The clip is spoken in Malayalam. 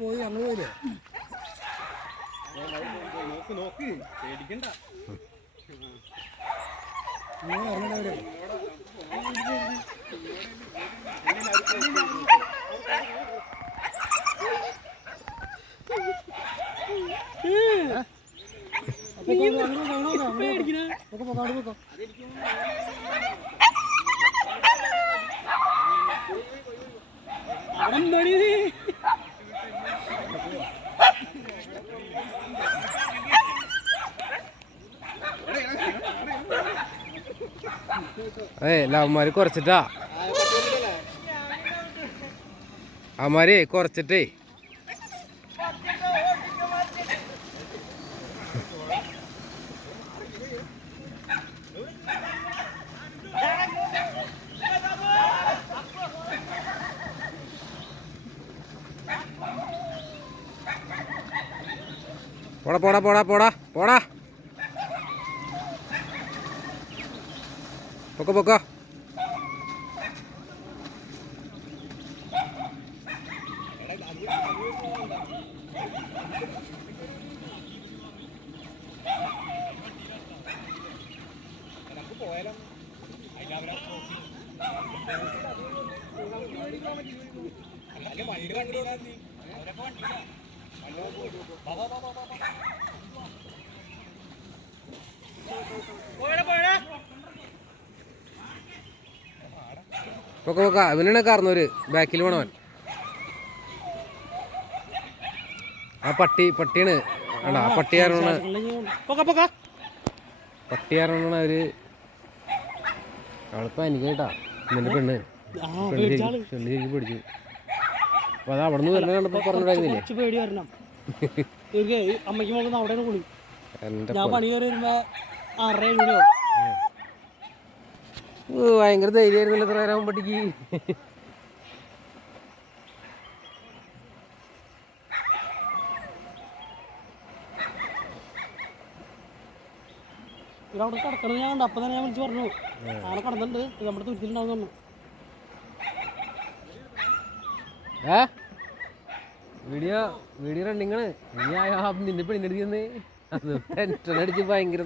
പോയി അങ്ങ് പോയില്ലേ നോക്ക് പേടിക്കണ്ട അവന്മാര് കുറച്ചിട്ടാ അവന്മാരെ കുറച്ചിട്ടേ പോടാ പോടാ പോടാ പോടാ പോടാ പൊക്കോ പൊക്കോ പൊക്ക പൊക്ക അവനാണ് കാർന്നവര് ബാക്കിൽ വേണവൻ ആ പട്ടിയാണ് ആണ്ടാ ആ പട്ടിയാരാണ് അവര് അവളിപ്പോ എനിക്ക് കേട്ടാ നിന്റെ പെണ്ണ് ശരിക്കും പിടിച്ചു അപ്പൊ അത് അവിടെ നിന്ന് വരുന്ന കണ്ടപ്പോ പറഞ്ഞിട്ടുണ്ടായിരുന്നില്ലേ ഭയങ്കര ധൈര്യമായിരുന്നല്ലോ എത്ര നേരം പട്ടിക്ക് ഇവിടെ കിടക്കണത് ഞാൻ കണ്ടു. അപ്പൊ തന്നെ ഞാൻ വിളിച്ചു പറഞ്ഞു ആന കടന്നുണ്ട് നമ്മുടെ തുരുത്തിലുണ്ടാവുന്നു. വീഡിയോ റണ്ണിങ്ങള് നീ നിന്റെ പെണ്ണെടുക്കുന്നേ അത് ടെൻഷൻ അടിച്ച് ഭയങ്കര